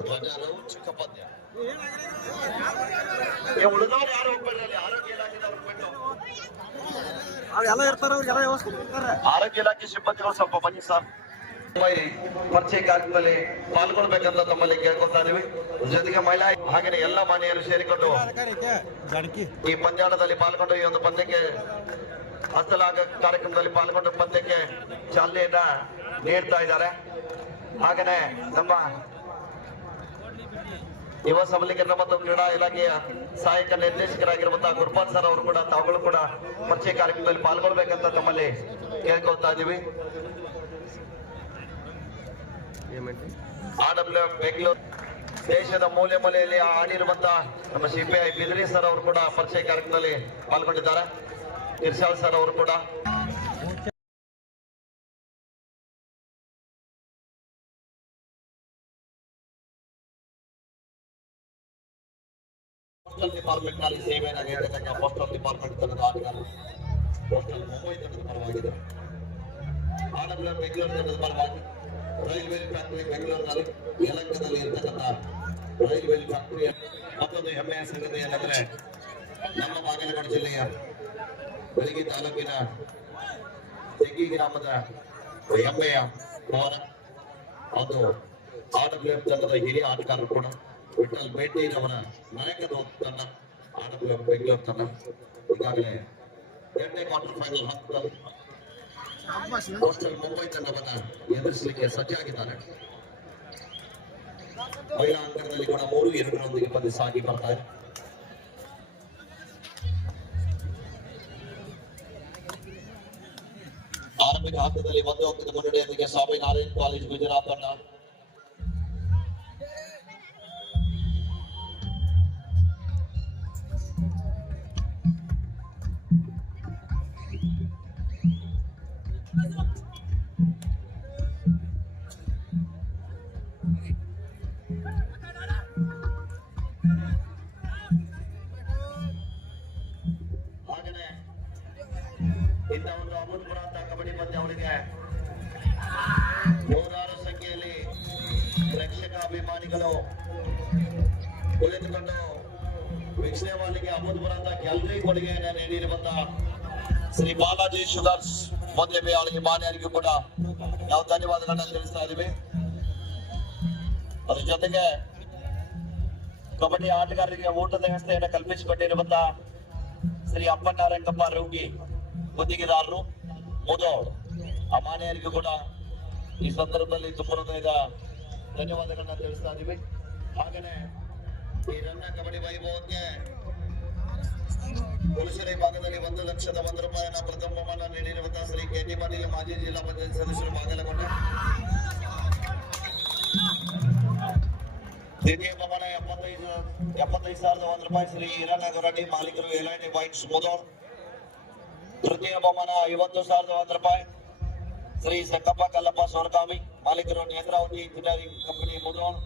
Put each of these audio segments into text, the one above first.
ಧ್ವಜರು ಚಿಕ್ಕಪದ್ಯ ಉಳಿದವ್ರು ಯಾರು ಹೋಗ್ಬೇಡ್ರಿ, ಆರೋಗ್ಯ ಇಲಾಖೆದವ್ರು ಬಿಟ್ಟು ಎಲ್ಲ ಇರ್ತಾರ, ಅವ್ರಿಗೆಲ್ಲ ವ್ಯವಸ್ಥೆ ಇರ್ತಾರೆ. ಆರೋಗ್ಯ ಇಲಾಖೆ ಸಿಬ್ಬಂದಿಗಳು ಸ್ವಲ್ಪ ಬನ್ನಿ ಸರ್. ಪರಿಚಯ ಕಾರ್ಯಕ್ರಮದಲ್ಲಿ ಪಾಲ್ಗೊಳ್ಬೇಕಂತ ತಮ್ಮಲ್ಲಿ ಕೇಳ್ಕೊತಾ ಇದೀವಿ. ಜೊತೆಗೆ ಮಹಿಳಾ ಹಾಗೆ ಎಲ್ಲ ಮನೆಯರು ಸೇರಿಕೊಂಡು ಈ ಪಂದ್ಯಾಟದಲ್ಲಿ ಪಾಲ್ಗೊಂಡು ಈ ಒಂದು ಪಂದ್ಯಕ್ಕೆ ಹಸ್ತಲಾಗ ಕಾರ್ಯಕ್ರಮದಲ್ಲಿ ಪಾಲ್ಗೊಂಡು ಪಂದ್ಯಕ್ಕೆ ಚಾಲನೆಯನ್ನ ನೀಡ್ತಾ ಇದ್ದಾರೆ. ಹಾಗೇನೆ ನಮ್ಮ ಯುವ ಸಬಲೀಕರಣ ಮತ್ತು ಕ್ರೀಡಾ ಇಲಾಖೆಯ ಸಹಾಯಕ ನಿರ್ದೇಶಕರಾಗಿರುವಂತಹ ಗುರುಪಾಲ್ ಸರ್ ಅವರು ಕೂಡ ತಾವುಗಳು ಕೂಡ ಪರಿಚಯ ಕಾರ್ಯಕ್ರಮದಲ್ಲಿ ಪಾಲ್ಗೊಳ್ಬೇಕಂತ ತಮ್ಮಲ್ಲಿ ಕೇಳ್ಕೊಳ್ತಾ ಇದೀವಿ. RWF ಬೆಂಗಳೂರು ದೇಶದ ಮೂಲೆ ಮೂಲೆಯಲ್ಲಿ ಆಡಿರುವಂತಹ ನಮ್ಮ CPI ಬಿದ್ರಿ ಸರ್ ಅವರು ಕೂಡ ಪರಿಚಯ ಕಾರ್ಯಕ್ರಮದಲ್ಲಿ ಪಾಲ್ಗೊಂಡಿದ್ದಾರೆ. ಇರ್ಷಾಲ್ ಸರ್ ಅವರು ಕೂಡ ಪೋಸ್ಟಲ್ ಡಿಪಾರ್ಟ್ಮೆಂಟ್ ನಲ್ಲಿ ಸೇವೆಯನ್ನು ನೀಡತಕ್ಕ ಪೋಸ್ಟಲ್ ಡಿಪಾರ್ಟ್ಮೆಂಟ್ ತಂಡದ ಆಟಗಾರರು ಪೋಸ್ಟಲ್ ಮುಂಬೈ ತಂಡದ ಪರವಾಗಿದೆ. RWF ಬೆಂಗಳೂರು ತಂಡದ ಪರವಾಗಿ ರೈಲ್ವೆ ಫ್ಯಾಕ್ಟರಿ ಬೆಂಗಳೂರಿನಲ್ಲಿ ಯಲಹಂಕದಲ್ಲಿ ಇರ್ತಕ್ಕಂಥ ರೈಲ್ವೆ ಫ್ಯಾಕ್ಟರಿಯ ಮತ್ತೊಂದು ಹೆಮ್ಮೆಯ ಸಂಗತಿ ಏನಂದ್ರೆ ನಮ್ಮ ಬಾಗಲಕೋಟೆ ಜಿಲ್ಲೆಯ ಬೆಳಗಿ ತಾಲೂಕಿನ ತೆಗ್ಗಿ ಗ್ರಾಮದ ಹೆಮ್ಮೆಯ ಭವನ ಅದು RWF ತಂಡದ ಹಿರಿಯ ಆಟಗಾರರು ಕೂಡ ವಿಠಲ್ ಬೇಟೆಯವರ ನಾಯಕದ ತಂಡ RWF ಬೆಂಗಳೂರು ತಂಡ ಈಗಾಗಲೇ ಎರಡನೇ ಕ್ವಾರ್ಟರ್ ಫೈನಲ್ ಹಂತದಲ್ಲಿ ಪೋಸ್ಟಲ್ ಮುಂಬೈ ತಂಡವನ್ನ ಎದುರಿಸಲಿಕ್ಕೆ ಸಜ್ಜಾಗಿದ್ದಾರೆ. ಮಹಿಳಾ ಅಂಕಣದಲ್ಲಿ ಕೂಡ 3-2 ಪಂದ್ಯ ಸಾಗಿ ಬರ್ತಾ ಇದೆ. ಆರಂಭಿಕ ಹಂತದಲ್ಲಿ 1 ಅಂಕದ ಮುನ್ನಡೆಯೊಂದಿಗೆ ಸ್ವಾಮಿನಾರಾಯಣ್ ಕಾಲೇಜ್ ಗುಜರಾತ್ ತಂಡ ಇಂಥ ಒಂದು ಅಭೂತಪೂರ್ವ ಕಬಡ್ಡಿ ಪಂದ್ಯ ಅವರಿಗೆ ನೂರಾರು ಸಂಖ್ಯೆಯಲ್ಲಿ ಪ್ರೇಕ್ಷಕ ಅಭಿಮಾನಿಗಳು ಕುಳಿತುಕೊಂಡು ವೀಕ್ಷಣೆ ಮಾಡಲಿಕ್ಕೆ ಅಭೂತಪೂರ್ವ ಗ್ಯಾಲರಿ ಕೊಡುಗೆಯನ್ನು ನೀಡಿರುವಂತಹ ಶ್ರೀ ಬಾಲಾಜಿ ಶುಗರ್ಸ್ ಮೊದಲೇ ಅವರಿಗೆ ಮಾನ್ಯರಿಗೂ ಕೂಡ ನಾವು ಧನ್ಯವಾದಗಳನ್ನ ತಿಳಿಸ್ತಾ ಇದ್ದೀವಿ. ಅದ್ರ ಜೊತೆಗೆ ಕಬಡ್ಡಿ ಆಟಗಾರರಿಗೆ ಊಟದ ವ್ಯವಸ್ಥೆಯನ್ನು ಕಲ್ಪಿಸಿಕೊಟ್ಟಿರುವಂತಹ ಶ್ರೀ ಅಪ್ಪನಾರಾಯಣಪ್ಪ ರೋಗಿ ಗುತ್ತಿಗೆದಾರರು ಮುದೋಳ್ ಅಮಾನ್ಯರಿಗೂ ಕೂಡ ಈ ಸಂದರ್ಭದಲ್ಲಿ ತುಂಬ ಹೃದಯದ ಧನ್ಯವಾದಗಳನ್ನ ತಿಳಿಸ್ತಾ ಇದೀವಿ. ಹಾಗೇನೆ ಈ ರನ್ನ ಕಬಡ್ಡಿ ವೈಭವಕ್ಕೆ ಪುರುಷರ ವಿಭಾಗದಲ್ಲಿ 1,01,000 ರೂಪಾಯಿನ ಪ್ರಥಮ ಬಹುಮಾನ ನೀಡಿರುವಂತಹ ಶ್ರೀ KT ಪಾಟೀಲ್ ಮಾಜಿ ಜಿಲ್ಲಾ ಪಂಚಾಯತ್ ಸದಸ್ಯರು ಬಾಗಲಕೋಟೆ. ದ್ವಿತೀಯ ಬಹುಮಾನ 75,001 ರೂಪಾಯಿ ಶ್ರೀ ಹಿರಣ್ಯಗೌರಡ್ಡಿ ಮಾಲೀಕರು LIT ವೈಟ್ಸ್ ಮುದೋಳ್. ತೃತೀಯ ಬಹುಮಾನ 50,001 ರೂಪಾಯಿ ಶ್ರೀ ಸಂಕಪ್ಪ ಕಲ್ಲಪ್ಪ ಸೋರಗಾವಿ ಮಾಲೀಕರು ನೇತ್ರಾವತಿ ಇಂಜಿನಿಯರಿಂಗ್ ಕಂಪನಿ ಮುದೋಳ್.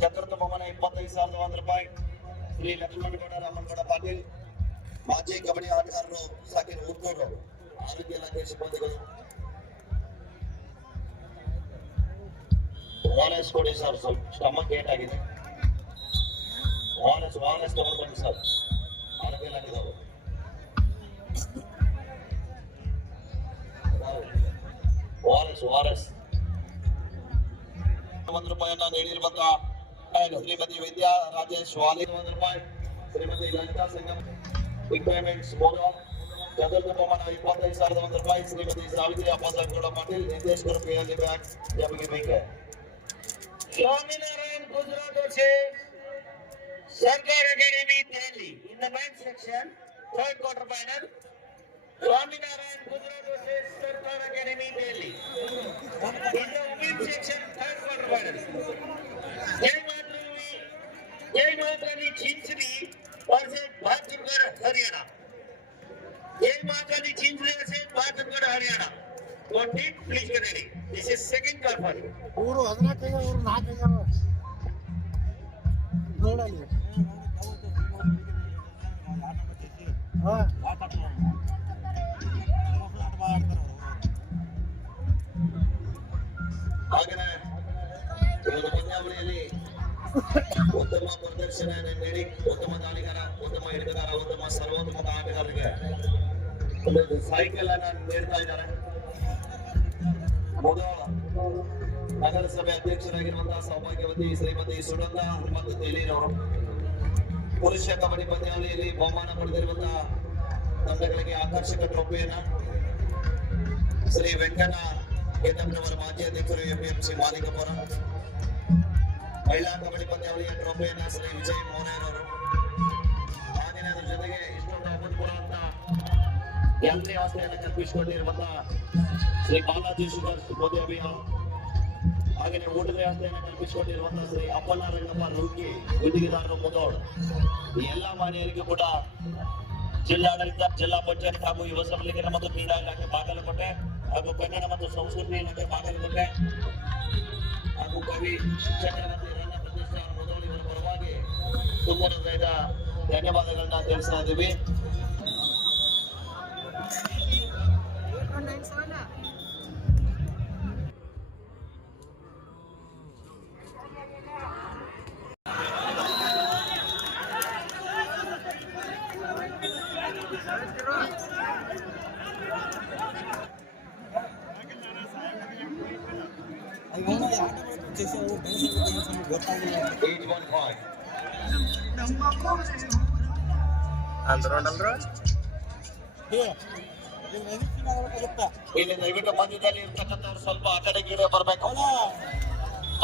ಚತುರ್ಥ ಬಹುಮಾನ 25,001 ರೂಪಾಯಿ ಶ್ರೀ ಲಕ್ಷ್ಮಣಗೌಡ ರಾಮನಗೌಡ ಪಾಟೀಲ್ ಮಾಜಿ ಕಬಡ್ಡಿ ಆಟಗಾರರು ಸಾಕಿನ ಊರ್ಕೋಡು ಆರೋಗ್ಯ ಇಲಾಖೆ ಸಿಬ್ಬಂದಿಗಳು. ವಾಲೆಸ್ ಕೊಡಿ ಸರ್, ಸ್ವಲ್ಪ ಸ್ಟಮಕ್ ಏಟ್ ಆಗಿದೆ. ವಾಲೆಸ್ ತಗೊಂಡು ಬನ್ನಿ ಸರ್, ಆರೋಗ್ಯ ಇಲಾಖೆದವರು. ವಾರೆಸ್ 1 ರೂಪಾಯಿಯನ್ನ ನೀಡಿರುವಂತಹ ಶ್ರೀಮತಿ ವಿದ್ಯಾ ರಾಜೇಶ್ ವಾಲಿ 1 ರೂಪಾಯಿ, ಶ್ರೀಮತಿ ಲಲಿತಾ ಸಿಂಗಂ ಇಕ್ವಿಪ್ಮೆಂಟ್ಸ್ ಬೋರಾ. ಚತುರ್ಥ ಬಹುಮಾನ 25,001 ರೂಪಾಯಿ ಶ್ರೀಮತಿ ಸಾವಿತ್ರಿ ಅಪ್ಪಾಸಾಗೌಡ ಪಾಟೀಲ್ ನಿರ್ದೇಶಕರು PLD ಬ್ಯಾಂಕ್ ಜಮಗಿಬೇಕೆ. स्वामीनारायण गुजरात से सरकार academy Delhi in the men's section third quarter final. Swaminarayan Gujarat से सरकार academy Delhi in the women's section third quarter final. जय Matani Chinchali versus Bhajapgarh Haryana. Jai Matani Chinchali versus Bhajapgarh Haryana. What did please get ready? This is second call for you. ಊರು 14 ಊರು 4 ನೋಡಲಿ. ಹಾಗೆಯೇ ಒಂದು ಪಂದ್ಯಾವಳಿಯಲ್ಲಿ ಉತ್ತಮ ಪ್ರದರ್ಶನ ನೀಡಿ ಉತ್ತಮ ದಾಳಿಗಾರ, ಉತ್ತಮ ಹಿಡಿತಗಾರ, ಉತ್ತಮ ಸರ್ವೋತ್ತಮ ಆಟಗಾರರಿಗೆ ಒಂದು ಸೈಕಲ್ ಅನ್ನ ನೀಡ್ತಾ ಇದ್ದಾರೆ. ನಗರಸಭೆ ಅಧ್ಯಕ್ಷರಾಗಿರುವಂತಹ ಸೌಭಾಗ್ಯವತಿ ಶ್ರೀಮತಿ ಸುನಂದ ಹನುಮಂತ ತೇಲೀರವರು ಪುರುಷ ಕಬಡ್ಡಿ ಪಂದ್ಯಾವಳಿಯಲ್ಲಿ ಬಹುಮಾನ ಪಡೆದಿರುವಂತಹ ತಂಡಗಳಿಗೆ ಆಕರ್ಷಕ ಟ್ರೋಫಿಯನ್ನ ಶ್ರೀ ವೆಂಕಣ್ಣ ಕೇತಮ್ಮನವರ ಮಾಜಿ ಅಧ್ಯಕ್ಷರು ಎಪಿಎಂಸಿ ಮಾಲಿಕಪುರ, ಮಹಿಳಾ ಕಬಡ್ಡಿ ಪಂದ್ಯಾವಳಿಯ ಟ್ರೋಫಿಯನ್ನ ಶ್ರೀ ವಿಜಯ್ ಮೋನೇರವರು, ಹಾಗೆಯೇ ಅದರ ಜೊತೆಗೆ ಇಷ್ಟೊಂದು ಅಭೂತಪೂರ್ವ ಅಂತ ಯಾತ್ರೆ ವ್ಯವಸ್ಥೆಯನ್ನು ಕಲ್ಪಿಸಿಕೊಂಡಿರುವಂತಹ ಶ್ರೀ ಬಾಲಾಜಿ ಶುಗರ್ ಸುಬೋಧಿ ಅಭಿಯಾನ್, ಹಾಗೆಯೇ ಊಟದ ವ್ಯವಸ್ಥೆಯನ್ನು ಕಲ್ಪಿಸಿಕೊಂಡಿರುವಂತಹ ಶ್ರೀ ಅಪ್ಪಣ್ಣ ರಂಗಪ್ಪ ರುಡ್ಗಿ ಗುತ್ತಿಗೆದಾರರು ಮುದೋಳ್, ಈ ಎಲ್ಲಾ ಮಾನ್ಯರಿಗೂ ಕೂಡ ಜಿಲ್ಲಾಡಳಿತ, ಜಿಲ್ಲಾ ಪಂಚಾಯತ್ ಹಾಗೂ ಯುವ ಸಬಲೀಕರಣ ಮತ್ತು ಕ್ರೀಡಾ ಇಲಾಖೆ ಬಾಗಲಕೋಟೆ ಹಾಗೂ ಕನ್ನಡ ಮತ್ತು ಸಂಸ್ಕೃತಿ ಇಲಾಖೆ ಬಾಗಲಕೋಟೆ ಹಾಗೂ ಕವಿ ಚಕ್ರವರ್ತಿ ರನ್ನ ಪ್ರತಿಷ್ಠಾನ ಮುದೋಳ್ ಇವರ ಪರವಾಗಿ ತುಂಬ ಹೃದಯದ ಧನ್ಯವಾದಗಳನ್ನ ತಿಳಿಸ್ತಾ ಇದ್ದೀವಿ. ಇಲ್ಲಿ ದಯವಿಟ್ಟು ಮಧ್ಯದಲ್ಲಿ ಇರ್ತಕ್ಕಂಥವ್ರು ಸ್ವಲ್ಪ ಆ ಕಡೆ ಗಿಡ ಬರ್ಬೇಕು.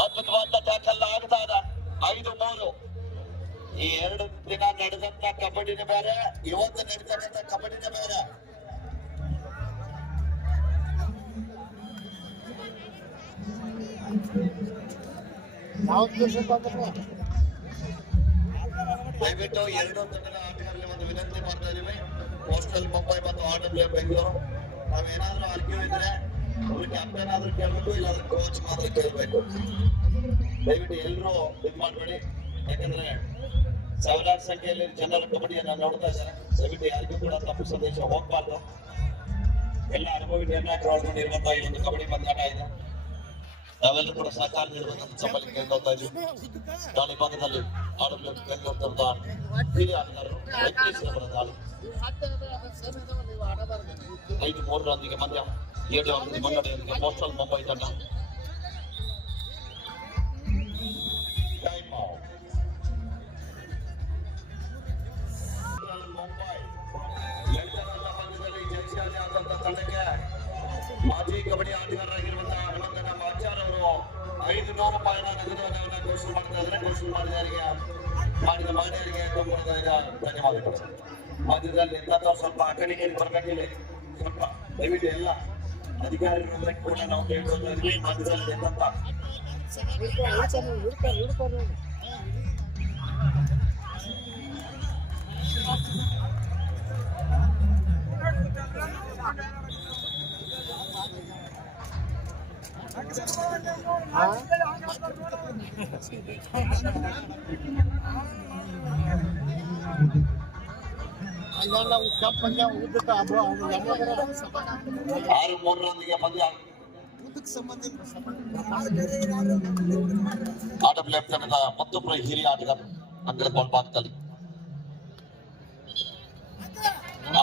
ಅದ್ಭುತವಾದ ಟ್ಯಾಕಲ್ ಆಗ್ತಾ ಇದೆ. 5-3 ಈ 2 ದಿನ ನಡೆದಂತ ಕಬಡ್ಡಿನ ಬೇರೆ, ಇವತ್ತು ನಡೀತಕ್ಕಂಥ ಕಬಡ್ಡಿನ ಬೇರೆ. ದಯವಿಟ್ಟು 2 ತಂಡದ ಆಟಗಾರರಿಗೆ ಒಂದು ವಿನಂತಿ ಮಾಡ್ತಾ ಇದೀವಿ. ಪೋಸ್ಟಲ್ ಮುಂಬೈ ಮತ್ತು RWF ಬೆಂಗಳೂರು, ನಾವೇನಾದ್ರೂ ಆರ್ಗ್ಯೂ ಇದ್ರೆ ಅವ್ರು ಕ್ಯಾಪ್ಟನ್ ಆದ್ರೂ ಕೇಳ್ಬೇಕು, ಇಲ್ಲಾಂದ್ರೆ ಕೋಚ್ ಮಾತ್ರ ಕೇಳ್ಬೇಕು. ದಯವಿಟ್ಟು ಎಲ್ಲರೂ ಇದು ಮಾಡಬೇಡಿ, ಯಾಕಂದ್ರೆ ಸಾವಿರಾರು ಸಂಖ್ಯೆಯಲ್ಲಿ ಜನರು ಕಬಡ್ಡಿಯನ್ನ ನೋಡ್ತಾ ಇದ್ದಾರೆ. ದಯವಿಟ್ಟು ಯಾರಿಗೂ ಕೂಡ ತಪ್ಪು ಸಂದೇಶ ಹೋಗ್ಬಾರ್ದು. ಎಲ್ಲ ಅನುಭವಿ ನಿರ್ಣಾಯಕರು ಆಡ್ಕೊಂಡಿರುವಂತಹ ಈ ಒಂದು ಕಬಡ್ಡಿ ಪಂದ್ಯಾಟ ಇದೆ. ನಾವೆಲ್ಲರೂ ಕೂಡ ಸಹಕಾರ ನೀಡಬೇಕಂತ ತಮ್ಮಲ್ಲಿ ಕೇಳ್ತಾ ಇದ್ದೀವಿ. ದಾಳಿ ಭಾಗದಲ್ಲಿ RWF ಬೆಂಗಳೂರು ತಂಡದ ಹಿರಿಯ ಆಟಗಾರರು ವೆಂಕಟೇಶ್ವರ ದಾಳಿ 5-3 ಪಂದ್ಯ 7 ಮುನ್ನಡೆಯೊಂದಿಗೆ ಪೋಸ್ಟಲ್ ಮುಂಬೈ ತಂಡ. ಮುಂಬೈ ಪಂದ್ಯದಲ್ಲಿ ಜಯಶಾಲಿ ಆದಂತ ತಂಡಕ್ಕೆ ಮಾಜಿ ಕಬಡ್ಡಿ ಆಟಗಾರರಾಗಿರುವಂತಹ ಹನುಮಂತನ ಮಾಚಾರ್ ಅವರು 500 ರೂಪಾಯಿನ ನಗದು ಹಣವನ್ನು ಘೋಷಣೆ ಮಾಡ್ತಾ ಇದ್ದಾರೆ. ಘೋಷಣೆ ಮಾಡಿದ ಮಾನ್ಯರಿಗೆ ತುಂಬ ಧನ್ಯವಾದಗಳು. ಮಧ್ಯದಲ್ಲಿ ಎಂತವ್ರು ಸ್ವಲ್ಪ ಆ ಕಡೆಗೆ ಬರ್ಬೇಕಿಲ್ಲ, ಸ್ವಲ್ಪ ದಯವಿಟ್ಟು ಎಲ್ಲ ಅಧಿಕಾರಿಗಳ ಕೂಡ ನಾವು ಕೇಳ್ಕೊತಾ ಇದ್ವಿ. ಮಧ್ಯದಲ್ಲಿ ಎಂತ ಆರು 3 ಪಂದ್ಯ RWF ತಂಡದ ಮತ್ತೊಬ್ಬರ ಹಿರಿಯ ಆಟಗಾರ ಅಂಗದ ಬಾಲ್ ಭಾಗದಲ್ಲಿ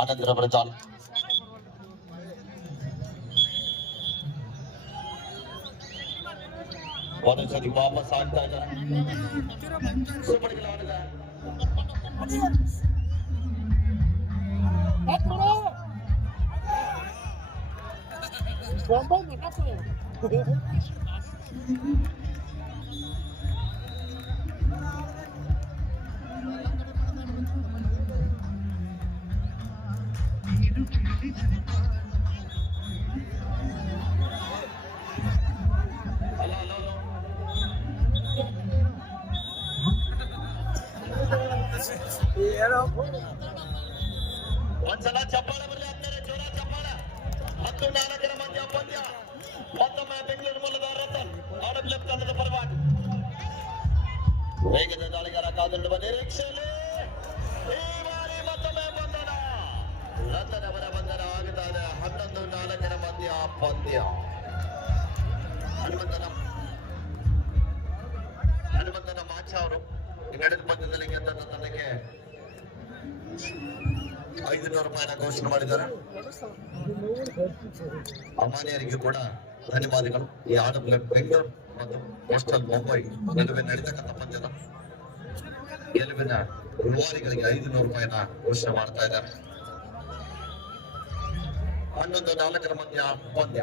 ಆನಂದರ ಚಾಲು. ಒಂದೊಂದ್ಸರಿ ವಾಪಸ್ ಆಗ್ತಾ ಇದ್ದಾರೆ. ಸೂಪರ್ ಗಿಲ್ ಆಡಿದ ಒಂದ್ಸಲ ಚಪ್ಪಾಳೆ ಬರಲಿ ಅಂತಾರೆ, ಜೋರ ಚಪ್ಪಾಳೆ. 14 ಮಂದಿ ಪಂದ್ಯ ಮತ್ತೊಮ್ಮೆ ಬೆಂಗಳೂರು ಮೂಲದ ರತನ್ RWF ತಂಡದ ಪರವಾಗಿ ವೇಗದ ದಾಳಿಗಾರ ಕಾದುಂಡುವ ನಿರೀಕ್ಷೆಯಲ್ಲಿ ಈ ಬಾರಿ ಮತ್ತೊಮ್ಮೆ ಬಂಧನ. ರತನ್ ಅವರ ಬಂಧನ ಆಗ್ತಾ ಇದೆ. 11-4 ಮಂದಿಯ ಪಂದ್ಯ. ಹನುಮಂತನ ಆಚೆ ಅವರು ಈ ನಡೆದ ಪಂದ್ಯದಲ್ಲಿ ಗೆದ್ದಂತ ತಂಡಕ್ಕೆ 500 ರೂಪಾಯಿನ ಘೋಷಣೆ ಮಾಡಿದ್ದಾರೆ. ಅಮಾನ್ಯರಿಗೂ ಕೂಡ ಧನ್ಯವಾದಗಳು. ಈ ಆಡಬ್ಲ್ಯೂ ಬೆಂಗಳೂರು ಮತ್ತು ಪೋಸ್ಟಲ್ ಮುಂಬೈ ನಡುವೆ ನಡೀತಕ್ಕಂಥ ಪಂದ್ಯದ ಗೆಲುವಿನ ರೂವಾರಿಗಳಿಗೆ 500 ರೂಪಾಯಿನ ಘೋಷಣೆ ಮಾಡ್ತಾ ಇದ್ದಾರೆ. 11-4 ಮಧ್ಯ ಪಂದ್ಯ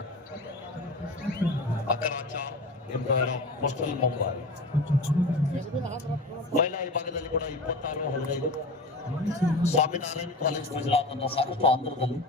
ಅಕರಾಚ ಎಂಬುವರ ಪೋಸ್ಟಲ್ ಮುಂಬೈ. ಮಹಿಳಾ ವಿಭಾಗದಲ್ಲಿ ಕೂಡ 26-15 ಸ್ವಾಮಿನಾರಾಯಣ್ ಕಾಲೇಜ್ ಗುಜರಾತ್ ಅನ್ನ ಸಾಕಷ್ಟು ಅಂತರದಲ್ಲಿ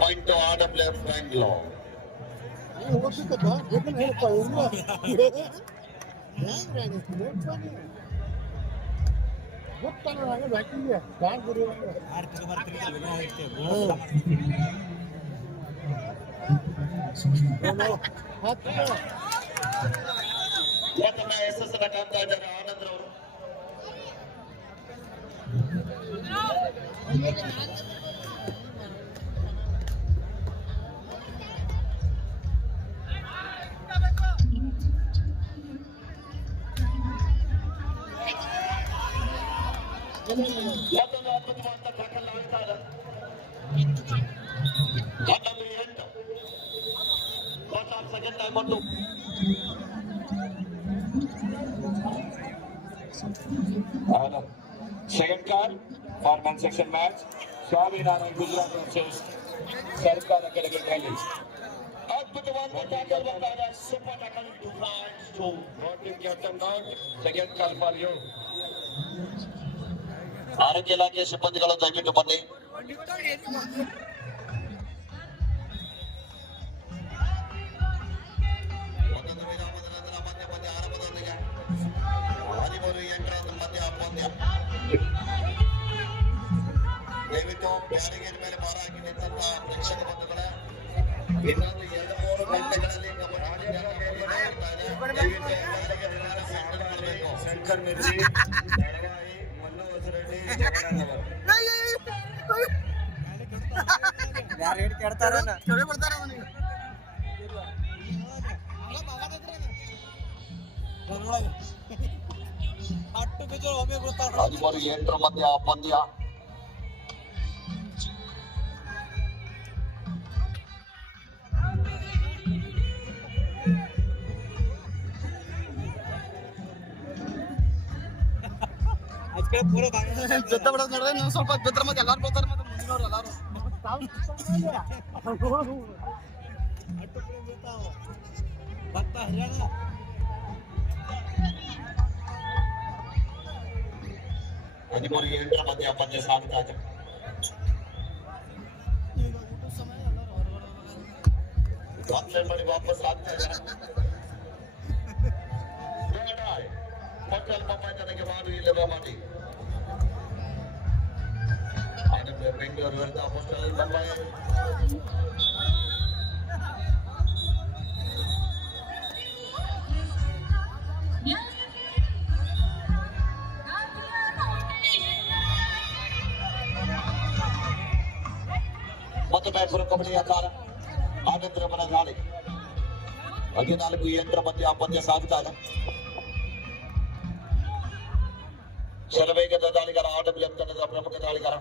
point to RWF Bangalore. ಮತ್ತೊಮ್ಮೆ ಯಶಸ್ಸನ್ನ ಕಾಣ್ತಾ ಇದ್ದಾರೆ ಆನಂದ್ ಅವರು. ಮತ್ತೊಂದು ಅದ್ಭುತವಾದ ಟ್ಯಾಕಲ್ ಆಗ್ತಾ ಇದೆ. 11-8 ಸೆಕೆಂಡ್ ಟೈಮ್ ಒಂದು Second card for men's section match. Swaminarayan Gujarat versus Sarkar Academy Delhi. ಅದ್ಭುತವಾದ ಟ್ಯಾಕಲ್ ಬರ್ತಾ ಇದೆ. Super tackle two points to What is captain out? Second call for you. ಆರೋಗ್ಯ ಇಲಾಖೆಯ ಸಿಬ್ಬಂದಿಗಳು ದಯವಿಟ್ಟು ಬನ್ನಿ. ಒಂದೊಂದು ವಿರಾಮದ ನಂತರ ಮಧ್ಯ ಪಂದ್ಯ ಆರಂಭದೊಂದಿಗೆ 13-8 ಮಧ್ಯ ಪಂದ್ಯ. ದಯವಿಟ್ಟು ಬ್ಯಾರಿಗೇಡ್ ಮೇಲೆ ಭಾರ ಹಾಕಿ ನಿಂತಹ ಪ್ರೇಕ್ಷಕ ಬಂಧುಗಳೇ, ಇನ್ನೊಂದು 2-3 ಗಂಟೆಗಳಲ್ಲಿ ನಮ್ಮ ರಾಜ್ಯದ ದಯವಿಟ್ಟು ಬ್ಯಾರಿಗೇಡ್ ಮೇಲೆ ಸೆಂಟರ್ ಮಾಡಬೇಕು. Shankar Mirchi, Dalwai, Mannu Vasureddy, Jagannath. ಯಾರು ಹೇಳಿ ಕೇಳ್ತಾರ ಚೊರೆ ಬರ್ತಾರ ಅವನಿಗೆ 13-8 ಮಧ್ಯ ಪಂದ್ಯ. ಜೊತೆ ಬಿಡೋದು ನೋಡ್ರೆ ನೀವು ಸ್ವಲ್ಪ ಬಿದ್ರ ಮತ್ತೆ ಎಲ್ಲಾರು ಬರ್ತಾರೆ ಮತ್ತೆ ಮುಂದಿನವ್ರು ಎಲ್ಲಾರು ಹದಿಮೂರು 8 ಮಧ್ಯ ಪಂದ್ಯ ಸಾಗ್ತಾ ಇದೆ. ಕಾನ್ಸೆಂಟ್ ಮಾಡಿ ವಾಪಸ್ ಆಗ್ತಾ ಇದೆ. ಪೋಸ್ಟಲ್ ಮುಂಬೈ ತನಗೆ ಮಾಡಿ ಇಲ್ಲವೇ ಮಾಡಿ ಬೆಂಗಳೂರು ವಿರುದ್ಧ ಪೋಸ್ಟಲ್ ಮುಂಬೈ. ಮತ್ತೊಮ್ಮೆ ಪುರ ಕಬಡ್ಡಿಯ ಕಾಲ ಆನಂದರಮನ ದಾಳಿ. 14-8 ಮಧ್ಯ ಪಂದ್ಯ ಸಾಗುತ್ತಾ ಇದೆ. ಶರವೇಗದ ದಾಳಿಗಾರ ಆಡಬ್ಲ್ಯೂ ತಂಡದ ಪ್ರಮುಖ ದಾಳಿಗಾರ.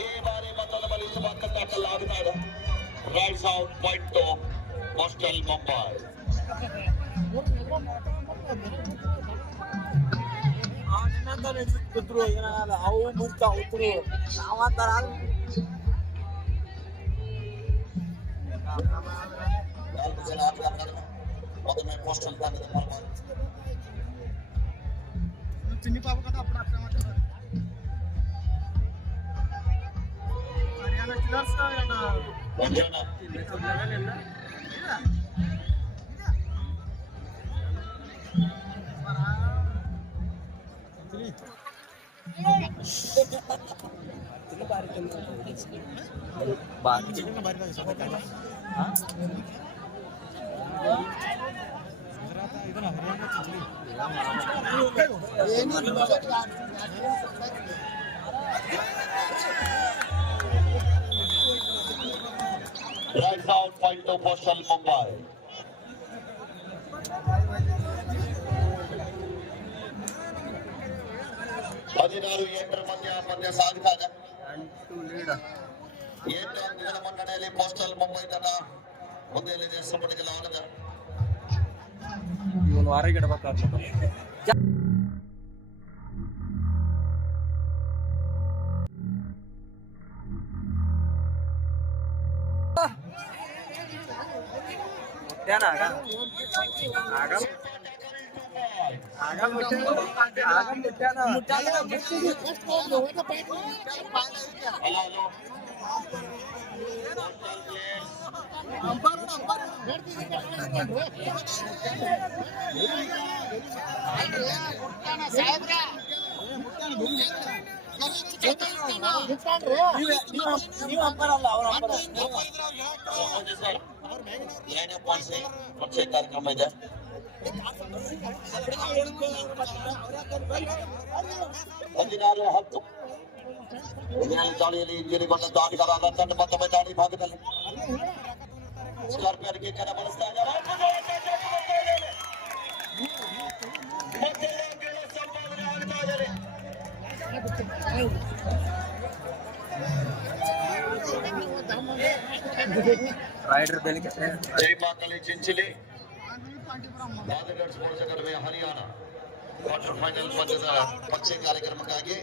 ಈ ಬಾರಿ ಮತ್ತೊಂದು ಬಲಿಷ್ಠವಾದ ಟ್ಯಾಕಲ್ ಆಗ್ತಾ ಇದೆ. Rights out point to postal Mumbai. ಅವು ಮುರ್ತಾವ ನಾವಂತಾರ ಮತ್ತೊಮ್ಮೆ ಪೋಸ್ಟಲ್ ತಂಡದ ಪರವಾಗಿ ಚಿನ್ನಿ ಪಾಪ ಕದ ಅಪ್ಪಡ ಅಪ್ಪ ಮಾಡ್ತಾರೆ ಹರಿಯಾಣ ಕಿಲರ್ಸ್ ಒಂಜನ Right out point to Postal Mumbai. ಹದಿನಾರು ಎಂಟರ ಪಂದ್ಯ ಸಾಗುತ್ತಾಗ 8 ಅಂಕಗಳ ಮುನ್ನಡೆಯಲ್ಲಿ ಪೋಸ್ಟಲ್ ಮುಂಬೈ ತಂಡ ಮುಂದೆಯಲ್ಲಿದೆ ಸುಬ್ಬಡಿಗಲ ಆನಂದ. ಇವನು ಹೊರಗೆ ಇಡಬೇಕಾಗ್ತದೆ. ಕಾರ್ಯಕ್ರಮ ಇದೆ. ಹದಿನಾರು 10 ದಾಳಿಯಲ್ಲಿ ಇಂಜುರಿಗೊಂಡ ಆಟಗಾರ ತಂಡ ಮತ್ತೊಮ್ಮೆ ದಾಳಿ ಭಾಗದಲ್ಲಿ ಸ್ಕಾರ್ಪಿಯನ್ಗೆ ಕರ ಬಳಸ್ತಾ ಇದ್ದಾರೆ. ಸಂಪಾದನೆ ಆಗ್ತಾ ಇದ್ದಾರೆ. ಜೈಮಾಕಲಿ Chinchili Badagarh sports academy Haryana quarter final ಪಂದ್ಯದ ಪಕ್ಷ ಕಾರ್ಯಕ್ರಮಕ್ಕಾಗಿ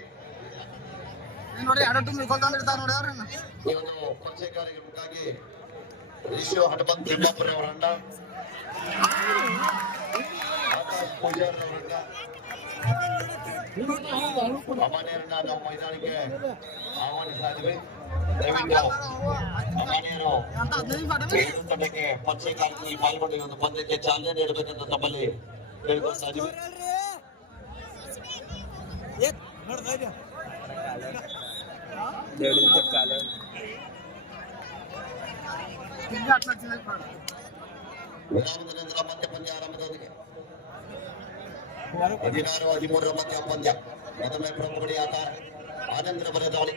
ಈ ಒಂದು ಪಕ್ಷ ಕಾರ್ಯಕ್ರಮಕ್ಕಾಗಿ ರಿಷು ಹನುಮಂತ್ ತಿಮ್ಮಾಪುರ ಅವರನ್ನ ಆಕಾಶ್ ಪೂಜಾರ್ ಅವರನ್ನ ಅಮಾನ್ಯರನ್ನ ನಾವು ಮೈದಾನಕ್ಕೆ ಆಹ್ವಾನಿಸ್ತಾ ಇದ್ವಿ. ದಯವಿಟ್ಟು ಅಮಾನ್ಯರು ತಂಡಕ್ಕೆ ಪಕ್ಷ ಕಾರ್ಯಕ್ರಮದಲ್ಲಿ ಪಾಲ್ಗೊಂಡು ಈ ಒಂದು ಪಂದ್ಯಕ್ಕೆ ಚಾಲನೆ ನೀಡಬೇಕಂತ ತಮ್ಮಲ್ಲಿ ಕೇಳ್ಕೊಳ್ತಾ ಇದ್ವಿ. ವಿರಾಮದ ನಂತರ ಮತ್ತೆ ಪಂದ್ಯ ಆರಂಭದೊಂದಿಗೆ 16-13 ಮಧ್ಯ ಪಂದ್ಯ. ಮೊದಲನೇ ಪ್ರಮುಖಡಿ ಆಟ ಆನಂದ್ರ ಬರ ದಾಳಿ.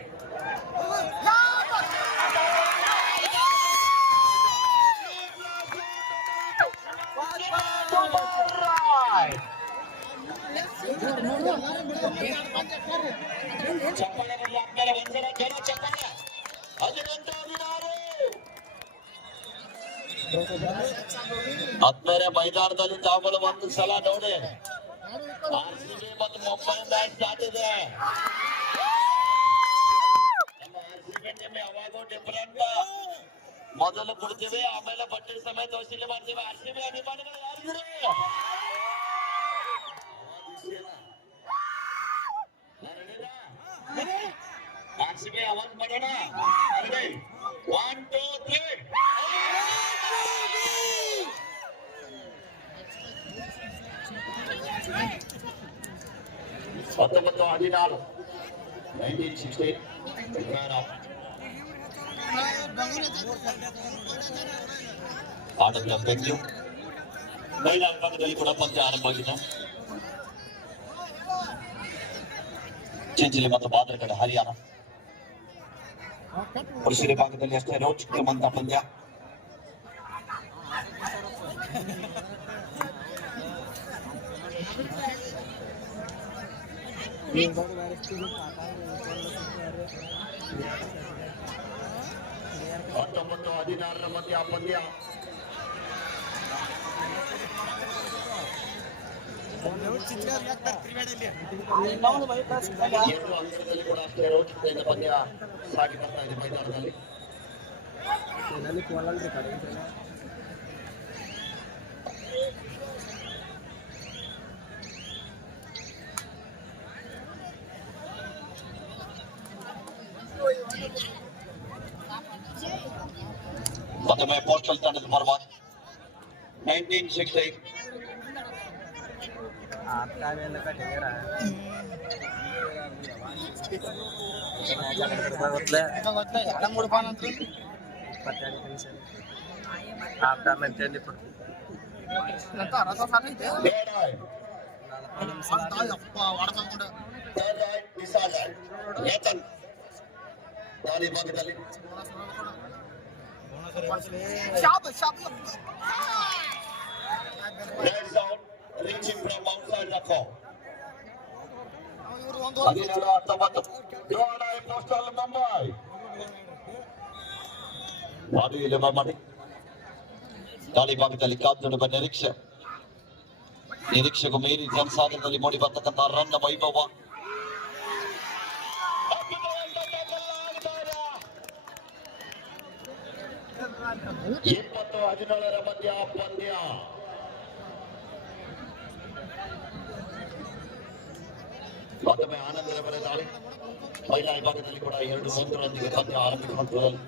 ಆದ್ಮೇಲೆ ಮೈದಾನದಲ್ಲಿ ತಾವುಗಳು ಒಂದು ಸಲ ನೋಡಿ ಆರ್ಸಿಬಿ ಮತ್ತು ಮುಂಬೈ ಮ್ಯಾಚ್ ಸ್ಟಾರ್ಟ್ ಇದೆ. ಯಾವಾಗೂ ಡಿಫರೆಂಟ್. ಮೊದಲು ಕೊಡ್ತೀವಿ, ಆಮೇಲೆ ಬಟ್ಟೆ ಸಮೇತ ವಸೂಲಿ ಮಾಡ್ತೀವಿ. ಆರ್ಸಿಬಿ ಅಭಿಮಾನಿಗಳು ಯಾರಿದ್ರು ಆರ್ಸಿಬಿ ಅವಾಜ್ ಮಾಡೋಣ. 1 2 3 1916 1916 ಆಟದ ಬೆಂಗಳೂರು ಮಹಿಳಾ ವಿಭಾಗದಲ್ಲಿ ಕೂಡ ಪಂದ್ಯ ಆರಂಭವಾಗಿದೆ. ಚಿಂಚಲಿ ಮತ್ತು ಬಾದರಗಡ ಹರಿಯಾಣ. ಪುರುಷರ ವಿಭಾಗದಲ್ಲಿ ಅಷ್ಟೇ ರೋಚಕವಾದ ಪಂದ್ಯ. ಹತ್ತೊಂಬತ್ತು 16 ಮಧ್ಯ ಪಂದ್ಯ. ಎರಡು ಅಂಕಣದಲ್ಲಿ ಕೂಡ ಅಷ್ಟೇ ರೋಚಕತೆಯಿಂದ ಪಂದ್ಯ ಸಾಗಿ ಬರ್ತಾ ಇದೆ ಮೈದಾನದಲ್ಲಿ. ಮತ್ತೊಮ್ಮೆ ಪೋಸ್ಟಲ್ ತಂಡದ ಪರವಾಗಿ 1968 आपका वेल का ढेर है ಗೊತ್ತಲೇ ಎಡ ಮೂರು ಪಾನ್ ಅಂತ ಪತ್ತಾಡಿ ನಿಮಿಷ ಆಫ್ಟರ್ ಲೈನ್ ಟೆನ್ ಇಪ್ಪತ್ತು ಅಂತ ಅರಸ ಸಾಕೈತೆ ಅಪ್ಪ ವಾಡಕೊಂಡ ದಾಳಿ ಭಾಗದಲ್ಲಿ reaching from outside the court. 17-19 Postal Mumbai. Body 11 money. ದಾಳಿ ಭಾಗದಲ್ಲಿ ಕಾದ್ದುಡುವ ನಿರೀಕ್ಷೆಗೂ ಮೀರಿ ಜನಸಾಗರದಲ್ಲಿ ಮೂಡಿ ಬರ್ತಕ್ಕಂಥ ರನ್ನ ವೈಭವ. 20-17 ಮಧ್ಯ ಪಂದ್ಯ. ಮತ್ತೊಮ್ಮೆ ಆನಂದರ ದಾಳಿ. ಮಹಿಳಾ ವಿಭಾಗದಲ್ಲಿ ಕೂಡ 2-1 ಪಂದ್ಯ ಆರಂಭಿಸುವಂತರಲ್ಲಿ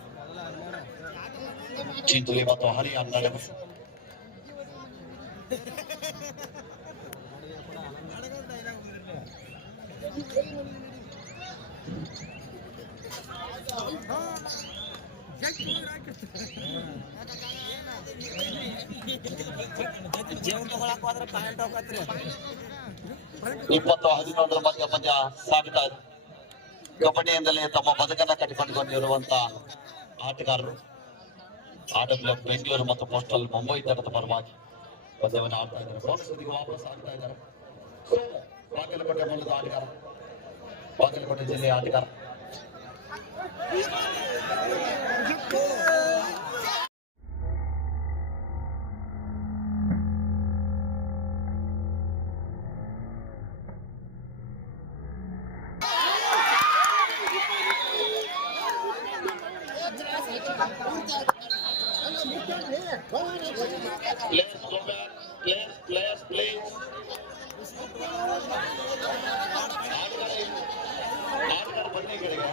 ಚಿಂತುಲಿ ಮತ್ತು ಹರಿಯಾಣ ನಡುವೆ ಇಪ್ಪತ್ತು 11 ಮಧ್ಯ ಪಂದ್ಯ ಸಾಗುತ್ತಾ ಇದೆ. ಕಬಡ್ಡಿಯಿಂದಲೇ ತಮ್ಮ ಬದುಕನ್ನ ಕಟ್ಟಿಕೊಂಡಿರುವಂತಹ ಆಟಗಾರರು ಆರ್ಡಬ್ಲ್ಯೂಎಫ್ ಬೆಂಗಳೂರು ಮತ್ತು ಪೋಸ್ಟಲ್ ಮುಂಬೈ ತಂಡದ ಪರವಾಗಿ ಪಂದ್ಯವನ್ನು ಆಡ್ತಾ ಇದ್ದಾರೆ. ಬೋನಸ್ಗೆ ವಾಪಸ್ ಆಗ್ತಾ ಇದ್ದಾರೆ. ಬಾಗಲಕೋಟೆ ಮೂಲದ ಆಟಗಾರ, ಬಾಗಲಕೋಟೆ ಜಿಲ್ಲೆಯ ಆಟಗಾರ. Let's go back. Please. ಬನ್ನಿ ಕಡೆಗೆ.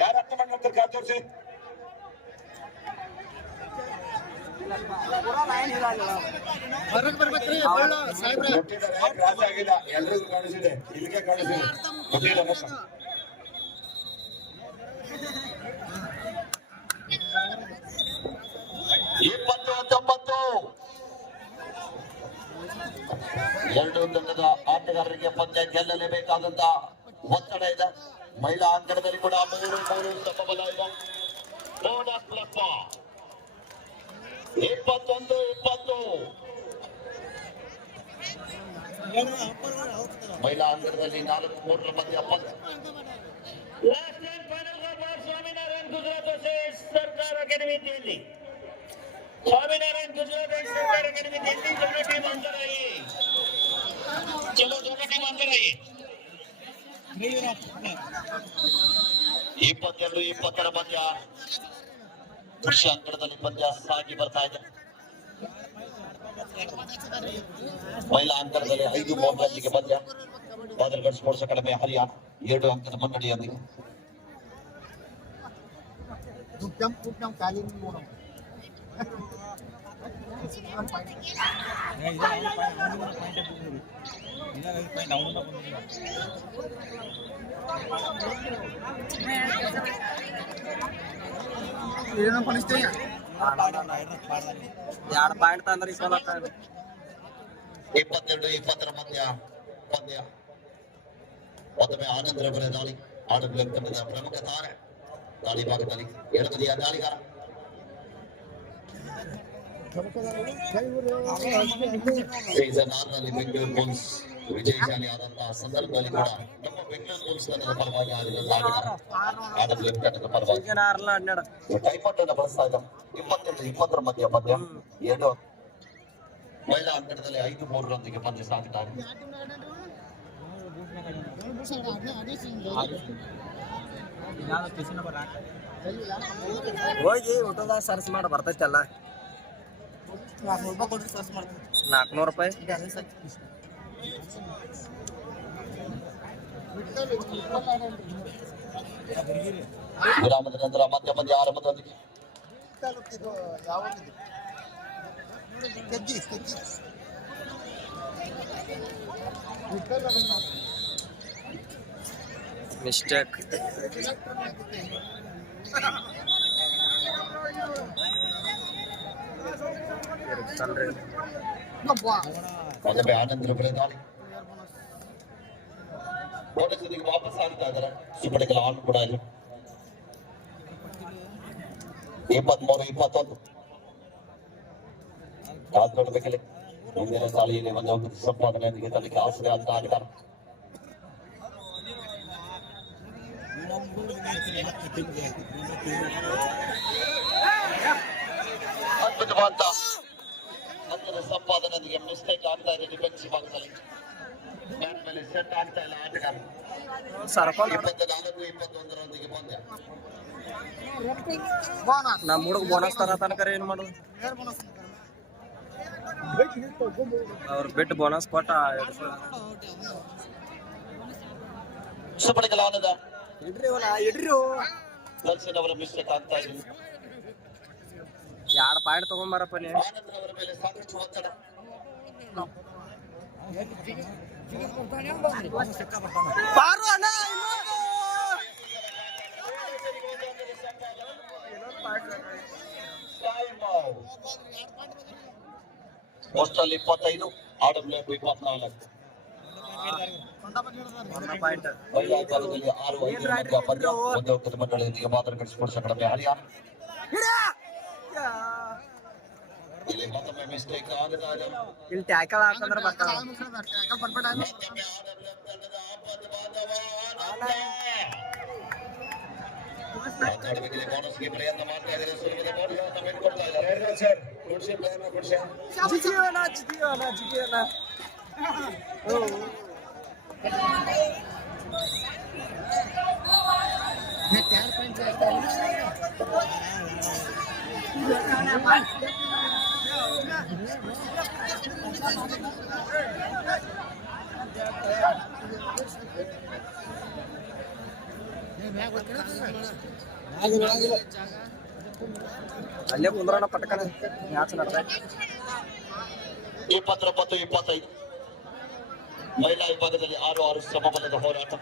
ಯಾರು ಅರ್ಥ ಮಾಡ್ತಾರೆ ಕಾರ್ ತೋರಿಸಿ. ಕ್ರಾಸ್ ಆಗಿಲ್ಲ, ಎಲ್ರಿಗೂ ಕಾಣಿಸಿದೆ, ಇಲ್ಲಿಗೆ ಕಾಣಿಸಿದೆ. 20-19 ಎರಡು ತಂಡದ ಆಟಗಾರರಿಗೆ ಪಂದ್ಯ ಗೆಲ್ಲಲೇಬೇಕಾದಂತ ಒತ್ತಡ ಇದೆ. ಮಹಿಳಾ ಅಂಕಣದಲ್ಲಿ ಕೂಡ 3 ಸಮಬಲ ಇದೆ. ಬೋನಸ್ ಪ್ಲಸ್ 21-20 ಮಹಿಳಾ ಅಂಕಣದಲ್ಲಿ 4-3 ಮಧ್ಯ ಪಂದ್ಯ. Last and final over Swaminarayan Gujarat versus ಸರ್ಕಾರ ಅಕಾಡೆಮಿ ದಿಲ್ಲಿ. ಸ್ವಾಮಿನಾರಾಯಣ್ ಗುಜರಾತ್ and ಸರ್ಕಾರ ಅಕಾಡೆಮಿ ದಿಲ್ಲಿ दोनों टीम अंदर आइए. चलो दोनों टीम अंदर आइए. 22-20 ಮಧ್ಯ ಪುರುಷ ಅಂಕಣದಲ್ಲಿ ಪಂದ್ಯ ಸಾಗಿ ಬರ್ತಾ ಇದೆ. ಮಹಿಳಾ ಅಂಕಣದಲ್ಲಿ 5-3 ಪಂದ್ಯ. ಬಾದರ್ಗಢ್ ಸ್ಪೋರ್ಟ್ಸ್ ಅಕಾಡೆಮಿ ಹರಿಯಾಣ 2 ಅಂಕದ ಮುನ್ನಡೆಯೊಂದಿಗೆ. ಏನು ಪಣಿಸ್ತೀಯ 2 ಪಾಯಿಂಟ್ ತಂದ್ರೆ 22-20 ಮಧ್ಯ ಪಂದ್ಯ. ಮತ್ತೊಮ್ಮೆ ಆನಂದರವರ ದಾಳಿ. ಆರ್ಡಬ್ಲ್ಯೂಎಫ್ ತಂಡದ ಪ್ರಮುಖ ತಾರೆ ದಾಳಿ ಭಾಗದಲ್ಲಿ ಎಡಬದಿಯ ದಾಳಿಗಾರ. ಸೀಸನ್ 6ರಲ್ಲಿ ಬೆಂಗಳೂರು ಬುಲ್ಸ್ ವಿಜಯಶಾಲಿ ಆದಂತಹ ಸಂದರ್ಭದಲ್ಲಿ ಕೂಡ ನಮ್ಮ ಬೆಂಗಳೂರು ಬುಲ್ಸ್ ತಂಡದ ಪರವಾಗಿ ಆಡಿದ ದಾಳಿಗಾರ ಆರ್ಡಬ್ಲ್ಯೂಎಫ್ ತಂಡದ ಪರವಾಗಿ ಟೈಪಟ್ ಅನ್ನು ಬಳಸ್ತಾ ಇದ್ದಾರೆ. 22-20 ಮಧ್ಯ ಪಂದ್ಯ. 2 ಮಹಿಳಾ ಅಂಕಣದಲ್ಲಿ 5-3 ಪಂದ್ಯ ಸಾಗುತ್ತಾರೆ. ಹೋಗಿ ಊಟದ ಸರ್ಚ್ ಮಾಡಿ ಬರ್ತೈತಲ್ಲ. 400 ರೂಪಾಯಿ. ವಿರಾಮದ ನಂತರ ಮಧ್ಯ ಮಧ್ಯ ಆರಂಭದೊಂದಿಗೆ ಮಿಸ್ಟೇಕ್. ಮೊದಲೇ ಆನಂದ್ ಬೆಳೆ ದಾಳಿ ಓಟಕ್ಕೆ ವಾಪಸ್ ಆಗ್ತಾ ಇದಾರೆ. ಸುಪಡಿಗಳ ಆನ್ ಕೂಡ ಇದೆ. 23-21 ಕಾದ್ಕೊಳ್ಬೇಕಲ್ಲಿ ಮುಂದಿನ ಸಾಲಿಯಲ್ಲಿ ಒಂದು ಸಂಪಾದನೆಯೊಂದಿಗೆ ತನಗೆ ಆಸರೆ ಅಂತ ಆಗಿದ್ದಾರೆ. ಅದ್ಭುತವಾದ ಅಂತರ ಸಂಪಾದನೆಯೊಂದಿಗೆ ಮಿಸ್ಟೇಕ್ ಆಗ್ತಾ ಇದೆ. ಡಿಫೆನ್ಸಿವ್ ಭಾಗದಲ್ಲಿ ಬ್ಯಾಟ್ ಮೇಲೆ ಸೆಟ್ ಆಗ್ತಾ ಇಲ್ಲ ಆಟಗಾರ. 24-21 ಪಂದ್ಯ. ನಮ್ಮ ಹುಡುಗ ಬೋನಸ್ ತರ ತನಕ ಏನ್ ಮಾಡೋದು? ಅವ್ರು ಬಿಟ್ಟು ಬೋನಸ್ ಕೊಟ್ಟ ಸುಪಡಿಗಳಾನದ ದರ್ಶನ್ ಅವರ ಮಿಸ್ಟೇಕ್ ಆಗ್ತಾ ಇದೆ. 2 ಪಾಯಿಂಟ್ ತಗೊಂಬಾರಪ್ಪ ನೀ. ಆನಂದ್ ಅವರ ಮೇಲೆ ಸಾಕಷ್ಟು ಒತ್ತಡ. Postal 25, RWF 24. ಮಹಿಳಾ ವಿಭಾಗದಲ್ಲಿ 6-5 ಪಂದ್ಯ. ಒಂದೇ ಒಕ್ಕದ ಮಂಡಳಿಯೊಂದಿಗೆ ಮಾತ್ರ ಸ್ಪೋರ್ಟ್ಸ್ ಅಕಾಡೆಮಿ ಹರಿಯಾಣ. ಇಲ್ಲಿ ಮತ್ತೊಮ್ಮೆ ಮಿಸ್ಟೇಕ್ ಆಗ್ತಾ ಇದೆ. ಇಲ್ಲಿ ಟ್ಯಾಕಲ್ ಹಾಕಂದ್ರೆ ಬರ್ತಾವ. ಬೋನಸ್ಗೆ ಪ್ರಯತ್ನ ಮಾಡ್ತಾ ಇದ್ದಾರೆ. ಸುಲಭದ ಬೋನಸ್ ಬಿಟ್ಕೊಡ್ತಾ ಇದ್ದಾರೆ. ಅಲ್ಲೇ ಕುಂದ್ರೋಣ ಪಟಕನ ಮ್ಯಾಚ್ ನಡ್ತಾ. 29-25 ಮಹಿಳಾ ವಿಭಾಗದಲ್ಲಿ 6-6 ಸಮಬಲದ ಹೋರಾಟ.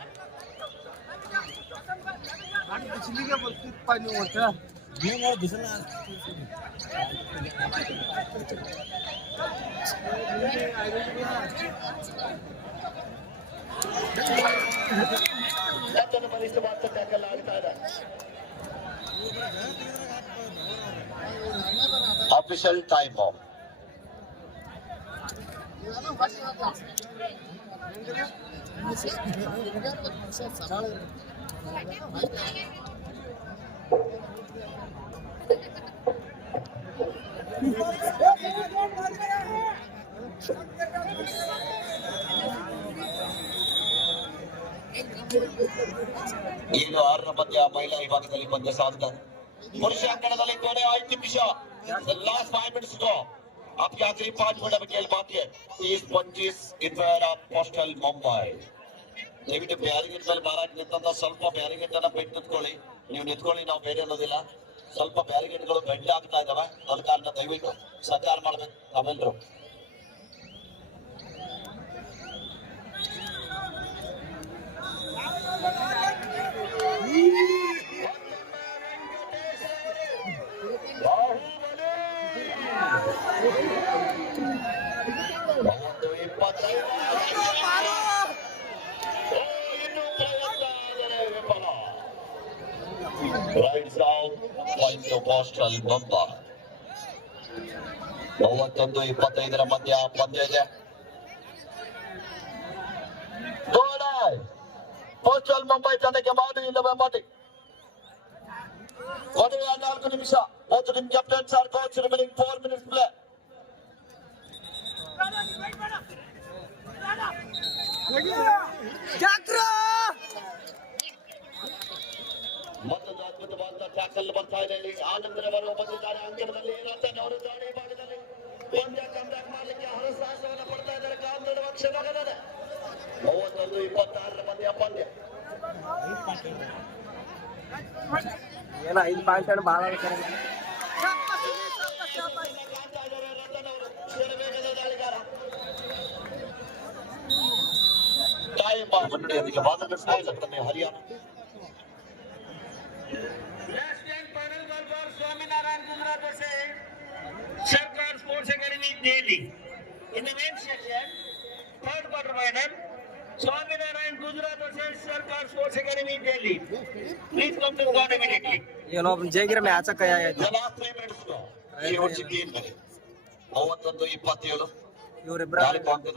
ಬಲಿಷ್ಠವಾದ ಟ್ಯಾಕಲ್ ಆಗ್ತಾ ಇದೆ. Official time off. ಏನು 6ರ ಮಧ್ಯ ಮಹಿಳಾ ವಿಭಾಗದಲ್ಲಿ ಪಂದ್ಯ ಸಾಧ್ಯ. ಪುರುಷ ಅಂಕಣದಲ್ಲಿ ಕೊನೆ 5 ನಿಮಿಷ. The last 5 minutes to go. आपके आखिरी 5 मिनट में खेल बाकी है. 30-25 in favor of Postal Mumbai. ದಯವಿಟ್ಟು ಬ್ಯಾರಿಗೇಟ್ ಮೇಲೆ ಮಾರಾಟ ನಿಂತ ಸ್ವಲ್ಪ ಬ್ಯಾರಿಗೇಟ್ ಅನ್ನ ಬೆಡ್ ನಿಂತ್ಕೊಳ್ಳಿ. ನೀವು ನಿಂತ್ಕೊಳ್ಳಿ, ನಾವು ಬೇರೆ ಅನ್ನೋದಿಲ್ಲ. ಸ್ವಲ್ಪ ಬ್ಯಾರಿಗೇಟ್ಗಳು ಬೆಡ್ ಆಗ್ತಾ ಇದಾವೆ. ಅದ ಕಾರಣ ದಯವಿಟ್ಟು ಸಹಕಾರ ಮಾಡ್ಬೇಕು ನಾವೆಲ್ಲರೂ. Rides out point to Postal Mumbai. 31-25 ಮಧ್ಯ ಪಂದ್ಯ ಇದೆ. ಪೋಸ್ಟಲ್ ಮುಂಬೈ ತಂಡಕ್ಕೆ ಮಾಡಿ ಇಲ್ಲವೇ ಮಾಡಿ. ಕೊನೆಯ 4 ನಿಮಿಷ. both team captains are coached remaining 4 minutes play. ಮತ್ತೊಂದು ಅದ್ಭುತವಾದ ಟ್ಯಾಕಲ್ ಬರ್ತಾ ಇದೆ. ಇಲ್ಲಿ ಆನಂದರವರು ಬಂದಿದ್ದಾರೆ ಅಂಕಣದಲ್ಲಿ. ಅವರು ದಾಳಿ ಭಾಗದಲ್ಲಿ ಪಕ್ಷದಾಗದ 31-26 ಮಂದಿಯ ಪಂದ್ಯ. ಏನೋ 5 ಪಾಯಿಂಟ್ ಭಾಳ ಮುನ್ನಡೆಯೊಂದಿಗೆ ಬಾಧಕರಿಸುತ್ತದೆ Haryana. Last and final ball for Swaminarayan Gujarat versus Sarkar Sports Academy Delhi. In the main section, third quarter final, Swaminarayan Gujarat versus Sarkar Sports Academy Delhi. Please come to the ground immediately. ಏನೋ ಒಬ್ಬ ಜೈಗಿರ match ಕೈ ಆಯ್ತು. Last 3 minutes ಈ ವರ್ಷ game 31-27 ಇವರಿಬ್ಬರ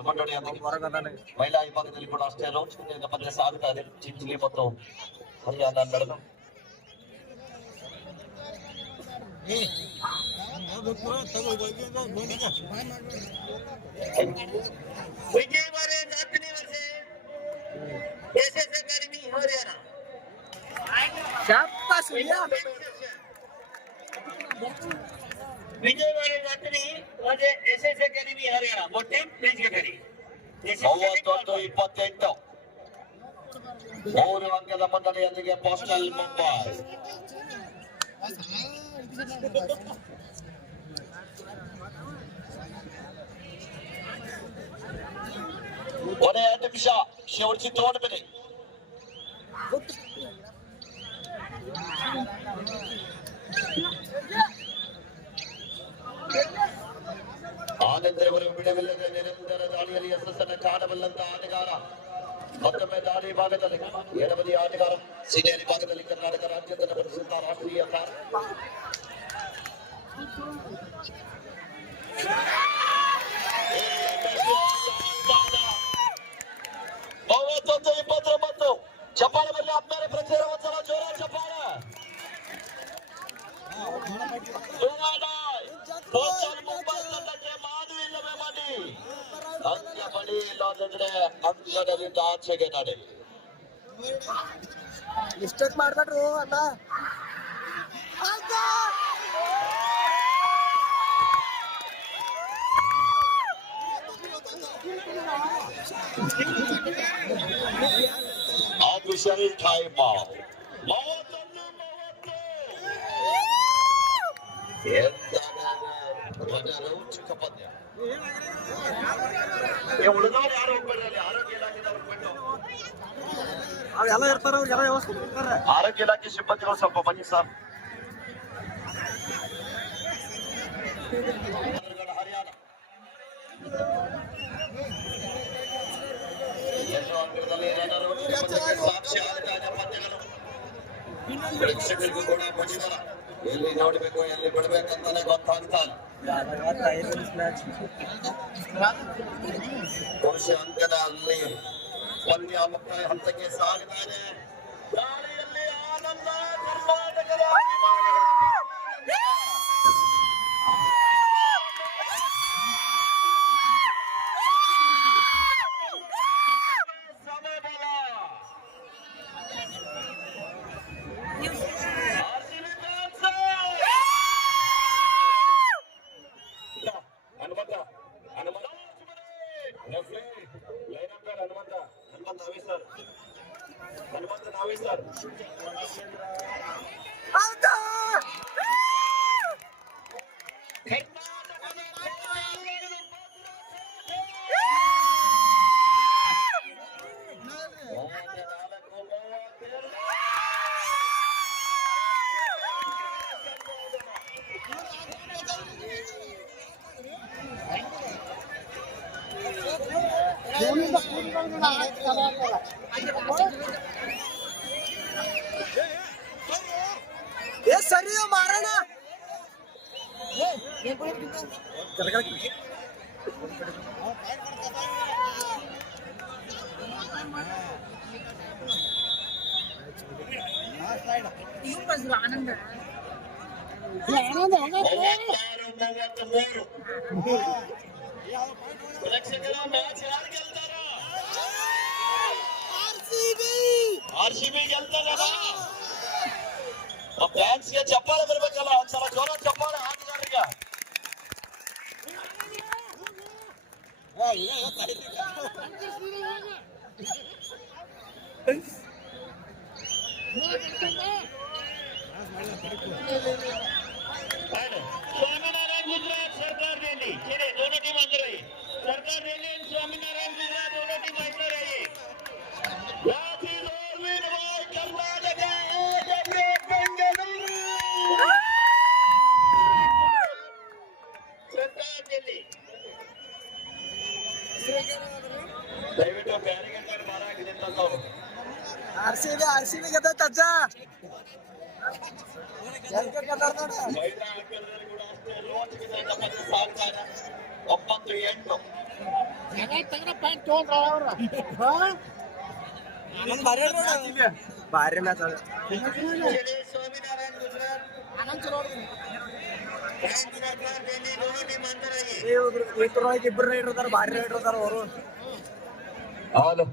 ಮಂಡಳಿಯೊಂದಿಗೆ ಹೊರಗದಾನೆ. ಮಹಿಳಾ ವಿಭಾಗದಲ್ಲಿ ಕೂಡ ಅಷ್ಟೇ ರೋಚಕತೆಯಿಂದ ಪಂದ್ಯ ಸಾಗುತ್ತಾ ಇದೆ. ಚಿಂಚಲಿ ಮತ್ತು ಹರಿಯಾಣ ನಡೆದು Vijayawada Jatni versus SS Academy Haryana. ಶಾಬಾಸ್ Huliya. Vijayawada Jatni versus SS Academy Haryana. Both team please get ready. 31-28 3 ಅಂಕದ ಮಂಡಳಿಯೊಂದಿಗೆ ಪೋಸ್ಟಲ್ ಮುಂಬೈ. ಕೊನೆಯ ನಿಮಿಷ शेवटची 2 ಮಿನಿಟ್. ಆನಂದರವರು ಬಿಡವಿಲ್ಲದೆ ನಿರಂತರ ದಾಳಿಯಲ್ಲಿ ಯಶಸ್ಸನ್ನು ಕಾಣಬಲ್ಲಂತ ಆಟಗಾರ. ಮತ್ತೊಮ್ಮೆ ದಾಳಿ ಭಾಗದಲ್ಲಿ ಎಡಬದಿ ಆಟಗಾರ. ಸೀನಿಯರ್ ವಿಭಾಗದಲ್ಲಿ ಕರ್ನಾಟಕ ರಾಜ್ಯದ ಪ್ರಸಿದ್ಧ ರಾಷ್ಟ್ರೀಯ ತಾರ 31-29 ಚಪ್ಪಾಳೆ ಬರಲಿ ಆದ್ಮೇಲೆ ಪ್ರಚಾರ ಒಂದ್ಸಲ ಜೋರ ಚಪ್ಪಾಳೆ. ಪೋಸ್ಟಲ್ ಮುಂಬೈ ತಂಡಕ್ಕೆ ಮಾದು ಇಲ್ಲವೇ ಮಾಡಿ ಅಂತ್ಯ ಬಡಿ ಇಲ್ಲದ್ರೆ ಅಂಕದಲ್ಲಿ ಆಚೆಗೆ ನಡೆ. ಮಿಸ್ಟೇಕ್ ಮಾಡ್ಬೇಡ್ರು ಅಣ್ಣ. Official time out. 31-30 ರೋಚಕ ಪಂದ್ಯ. ಉಳಿದವರು ಯಾರು ಹೋಗ್ಬೇಡ್ರಿ, ಆರೋಗ್ಯ ಇಲಾಖೆದವ್ರು ಬಿಟ್ಟು. ಅವೆಲ್ಲ ಇರ್ತಾರ, ಅವ್ರಿಗೆಲ್ಲ ವ್ಯವಸ್ಥೆ ಇರ್ತಾರೆ. ಆರೋಗ್ಯ ಇಲಾಖೆ ಸಿಬ್ಬಂದಿಗಳು ಸ್ವಲ್ಪ ಬನ್ನಿ ಸರ್. ಹರಿಯಾಣ ಸಾಕ್ಷಿ ಆದ ಪಂದ್ಯಗಳು ಪ್ರೇಕ್ಷಕರಿಗೂ ಕೂಡ ಮುಜುಗರ. ಎಲ್ಲಿ ನೋಡಬೇಕು ಎಲ್ಲಿ ಬಿಡಬೇಕಂತಾನೆ ಗೊತ್ತಾಗ್ತಾ ಇಲ್ಲ. ಪುರುಷ ಅಂಕದ ಅಲ್ಲಿ ಪಂದ್ಯ ಮುಕ್ತಾಯ ಹಂತಕ್ಕೆ ಸಾಗ್ತಾ ಇದೆ. ದಾಳಿಯಲ್ಲಿ ಆನಂದ ಕರ್ನಾಟಕದ ಸರಿ ಮಾರೋಣ. ಆನಂದ ಪ್ರೇಕ್ಷಕರ ಮ್ಯಾಚ್ ಯಾರು ಗೆಲ್ತಾರ? ಆರ್ಸಿಬಿ ಗೆಲ್ತಾರ. ಫ್ಯಾನ್ಸ್ಗೆ ಚಪ್ಪಾಳೆ ಬರ್ಬೇಕಲ್ಲ, ಒಂದ್ಸಲ ಜೋರ ಚಪ್ಪಾಳೆ ಆಟಗಾರರಿಗೆ. स्वामीनारायण गुजरात सरकार दिल्ली चले दोनों टीम अंदर आइए सरकार दिल्ली और स्वामीनारायण गुजरात दोनों टीम अंदर आइए That is all win by Karnataka AW Bengaluru सरकार दिल्ली ದಯವಿಟ್ಟು ಬ್ಯಾರಿಗೇಡ್ ಮಾರಾಗಿದೆ ಅಂತ ನಾವು ಆರ್ಸಿಬಿ ಗೆದ್ದ ತಜ್ಜ ಮಹಿಳಾ ಅಂಕಣದಲ್ಲಿ ಕೂಡ ಅಷ್ಟೇ ರೋಚಕತೆಯಿಂದ ಪಂದ್ಯ ಸಾಗ್ತಾ ಇದೆ 9-8 ಭಾರಿ ಮ್ಯಾಚ್ ಅದ स्वामीनारायण गुजरात सरकार दिल्ली दोनों टीम अंदर आइए ಇಬ್ರು ರೈಡರ್ ಅದಾರ ಭಾರಿ ರೈಡರ್ ಅದಾರ ಅವರು ಹಾಲು